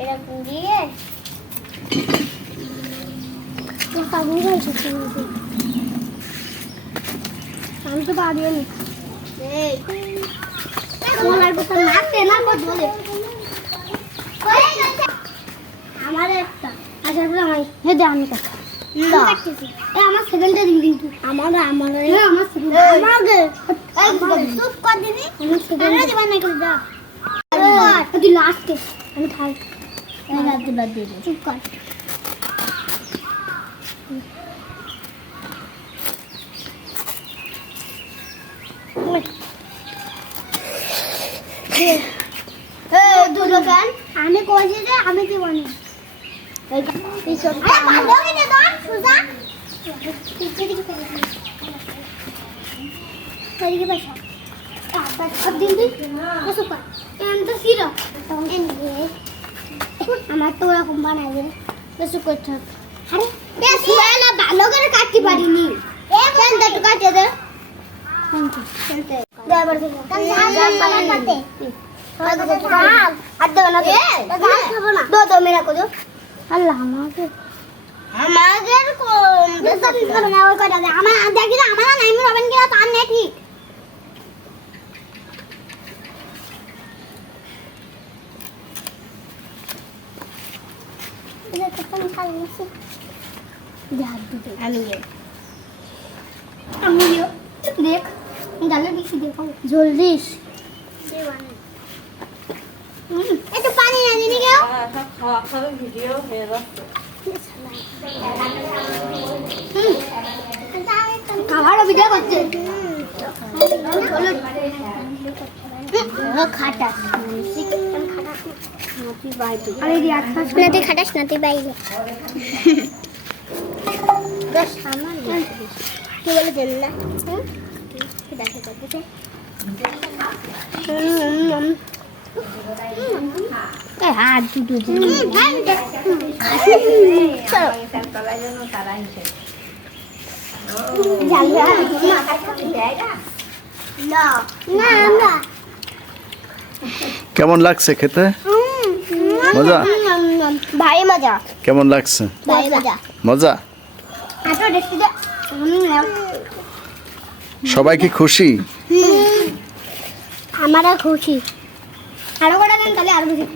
এটা পুড়িয়ে আমি তো পারিও নি আমার একটা আচ্ছা হেদে আমি কাটতেছি আমার সেকেন্ডে দিবি কিন্তু আমার চুপ কর দিনি দিবা না কিন্তু তুই লাস্টে আমি খাই চুপ কর আমি কইছি যে আমি দিব না আমার তো ওরকম বানাবে ভালো করে কাটতে পারিনি কাটে দে আল্লাহ আমাদের ঠিক দেখ ডালে দিছি দেখো জলদি একটু পানি না দিনি কেউ খাওয়া ভিডিও হয়ে যাচ্ছে খাওয়ারও ভিডিও করছে খাটাস নাতি খাটাস নাতি বাইরে কি বলে দেন না দেখে করতেছে হাত দুটো কেমন লাগছে খেতে? মজা? ভাই মজা। কেমন লাগছে? ভাই মজা। মজা? সবাই কি খুশি? আমরা খুশি। আরো কটা দেন তাহলে আরো খুশি।